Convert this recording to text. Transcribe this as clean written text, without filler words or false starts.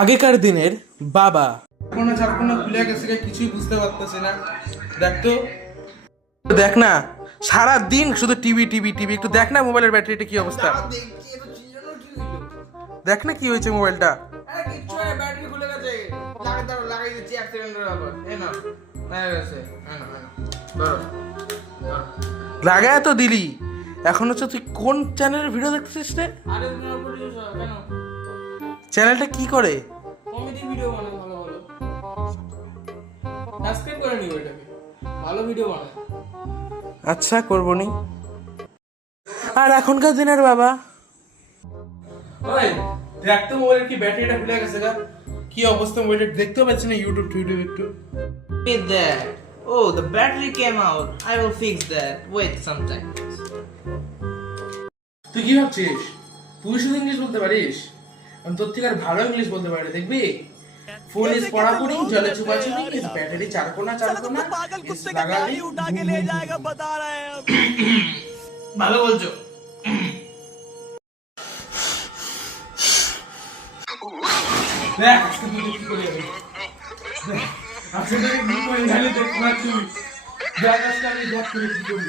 আগেকার দিনের বাবা কোনো চারকোনা খুলে গেছে, কিছুই বুঝতে পারতেছে না। দেখ না, সারা দিন শুধু টিভি টিভি টিভি। একটু দেখ না মোবাইলের ব্যাটারিটা কি অবস্থা। দেখ না কি হয়েছে মোবাইলটা। ব্যাটারি খুলে গেছে, লাগাই দিচ্ছি 1 সেকেন্ডের ব্যাপার। এই না হয়ে গেছে, লাগায় তো দিলি, এখন হচ্ছে তুই কোন চ্যানেলের ভিডিও দেখতেছিস রে? আরে তুমি অল্প কিছু কেন? চ্যানেলটা কি করে? কমেডি ভিডিও বানায় ভালো ভালো। সাবস্ক্রাইব করে নিও এটাকে, ভালো ভিডিও বানায়। আচ্ছা করবো নি। আর এখনকার দিনের বাবা, ওই দেখ তো মোবাইলের কি ব্যাটারিটা খুলে গেছে গা, কি অবস্থা মোবাইলের। দেখতেও পাচ্ছি না ইউটিউব একটু। With that, oh, the battery came out. I will fix that. Wait some time. তুই কি ভাবছিস তুই শুধু ইংলিশ বলতে পারিস? আমি তোর থেকে আর ভালো ইংলিশ বলতে পারি, দেখবি। ফোন ইজ পড়াপুরি, জলে চুপাচুপি, ইজ ব্যাটারি চারকোনা ইজ লাগালি। ভালো বলছো। দেখ আজকে তুই কি করে যাবি, আজকে তুই কি করে যাবি দেখ না তুই। দেখ আজকে আমি দেখ করে কি করি।